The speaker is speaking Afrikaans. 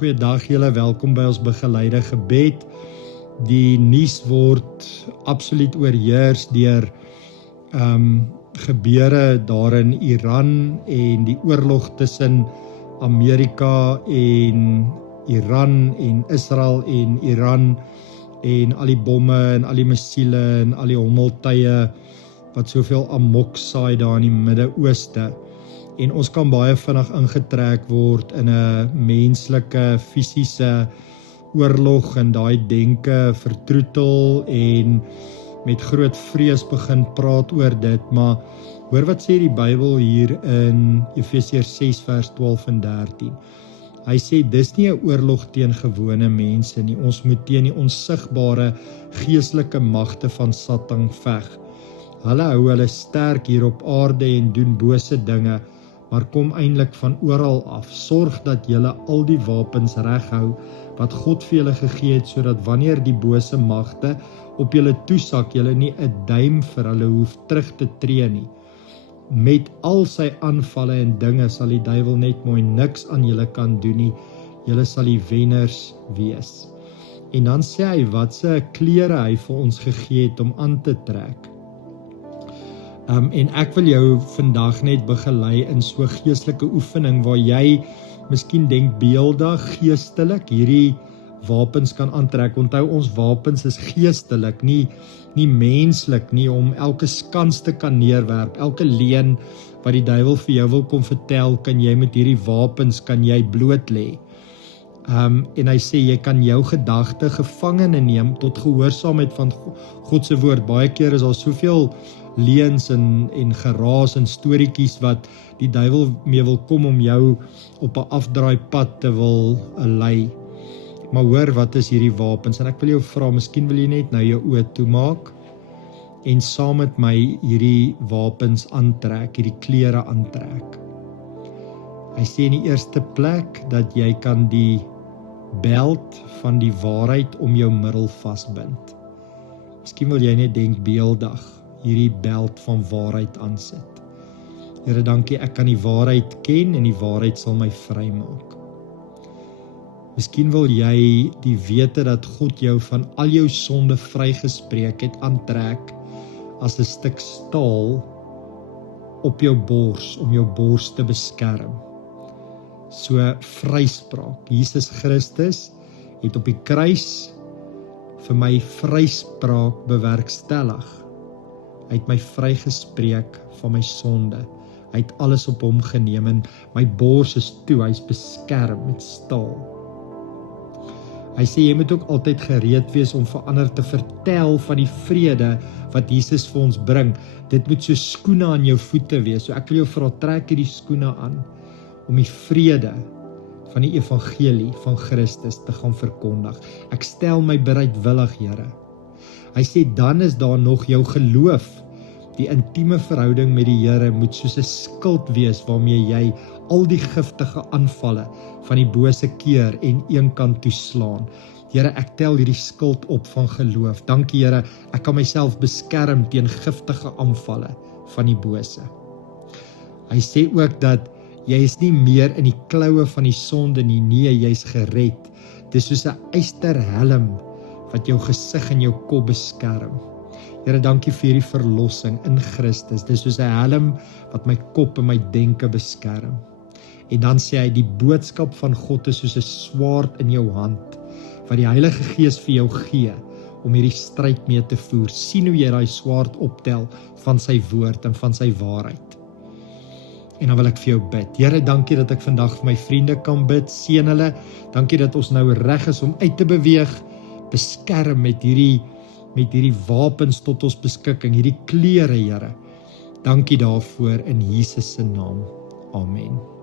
Goeiedag julle, welkom by ons begeleide gebed. Die nuus word absoluut oorheers deur gebeure daar in Iran en die oorlog tussen Amerika en Iran en Israel en Iran en al die bomme en al die missiele en al die hommeltuie wat soveel amok saai daar in die Midde-Ooste. En ons kan baie vinnig ingetrek word in 'n menslike, fisiese oorlog en daai denke vertroetel en met groot vrees begin praat oor dit, maar hoor wat sê die Bybel hier in Efesiërs 6 vers 12 en 13. Hy sê, dis nie 'n oorlog teen gewone mense nie, ons moet teen die onsigbare geestelike magte van Satan veg. Hulle hou hulle sterk hier op aarde en doen bose dinge, maar kom eintlik van oral af. Sorg dat julle al die wapens reghou wat God vir julle gegee het, sodat wanneer die bose magte op julle toesak, julle nie 'n duim vir hulle hoef terug te tree nie. Met al sy aanvalle en dinge sal die duiwel net mooi niks aan julle kan doen nie. Julle sal die wenners wees. En dan sê hy wat se klere hy vir ons gegee het om aan te trek. En ek wil jou vandag net begelei in so 'n geestelike oefening waar jy miskien denkbeeldig, geestelik hierdie wapens kan aantrek. Onthou, ons wapens is geestelik, nie menslik nie, om elke skans te kan neerwerp, elke leuen wat die duiwel vir jou wil kom vertel, kan jy met hierdie wapens kan jy bloot lê. En hy sê jy kan jou gedagte gevangene neem tot gehoorsaamheid van God se woord. Baie keer is daar soveel leuns en geraas en storieetjies wat die duiwel mee wil kom om jou op 'n afdraai pad te wil lei. Maar hoor, wat is hierdie wapens? En ek wil jou vra, miskien wil jy net nou jou oë toemaak en saam met my hierdie wapens aantrek, hierdie klere aantrek. Hy sê in die eerste plek dat jy kan die beld van die waarheid om jou middel vasbind. Miskien wil jy net denkbeeldig hierdie beld van waarheid aansit. Here, dankie, ek kan die waarheid ken en die waarheid sal my vrymaak. Miskien wil jy die wete dat God jou van al jou sonde vrygespreek het aantrek as 'n stuk staal op jou bors, om jou bors te beskerm. So vryspraak. Jesus Christus het op die kruis vir my vryspraak bewerkstellig. Hy het my vrygespreek van my sonde. Hy het alles op hom geneem en my bors is toe, hy is beskerm met staal. Hy sê jy moet ook altyd gereed wees om vir ander te vertel van die vrede wat Jesus vir ons bring. Dit moet so skoene aan jou voete wees. So ek wil jou vra, trek hierdie skoene aan om die vrede van die evangelie van Christus te gaan verkondig. Ek stel my bereidwillig, Here. Hy sê dan is daar nog jou geloof. Die intieme verhouding met die Here moet soos 'n skild wees waarmee jy al die giftige aanvalle van die bose keer en een kant toeslaan. Here, ek tel hierdie skild op van geloof. Dankie, Here, ek kan myself beskerm teen giftige aanvalle van die bose. Hy sê ook dat jy is nie meer in die kloue van die sonde nie, nee, jy is gered. Dis soos 'n ysterhelm wat jou gesig en jou kop beskerm. Here, dankie vir hierdie verlossing in Christus. Dis soos 'n helm wat my kop en my denke beskerm. En dan sê hy, die boodskap van God is soos 'n swaard in jou hand, wat die Heilige Gees vir jou gee, om hierdie stryd mee te voer. Sien hoe jy daai swaard optel van sy woord en van sy waarheid. En dan wil ek vir jou bid. Here, dankie dat ek vandag vir my vriende kan bid, seën hulle. Dankie dat ons nou reg is om uit te beweeg, beskerm met hierdie wapens tot ons beskikking, hierdie klere, Here. Dankie daarvoor in Jesus se naam. Amen.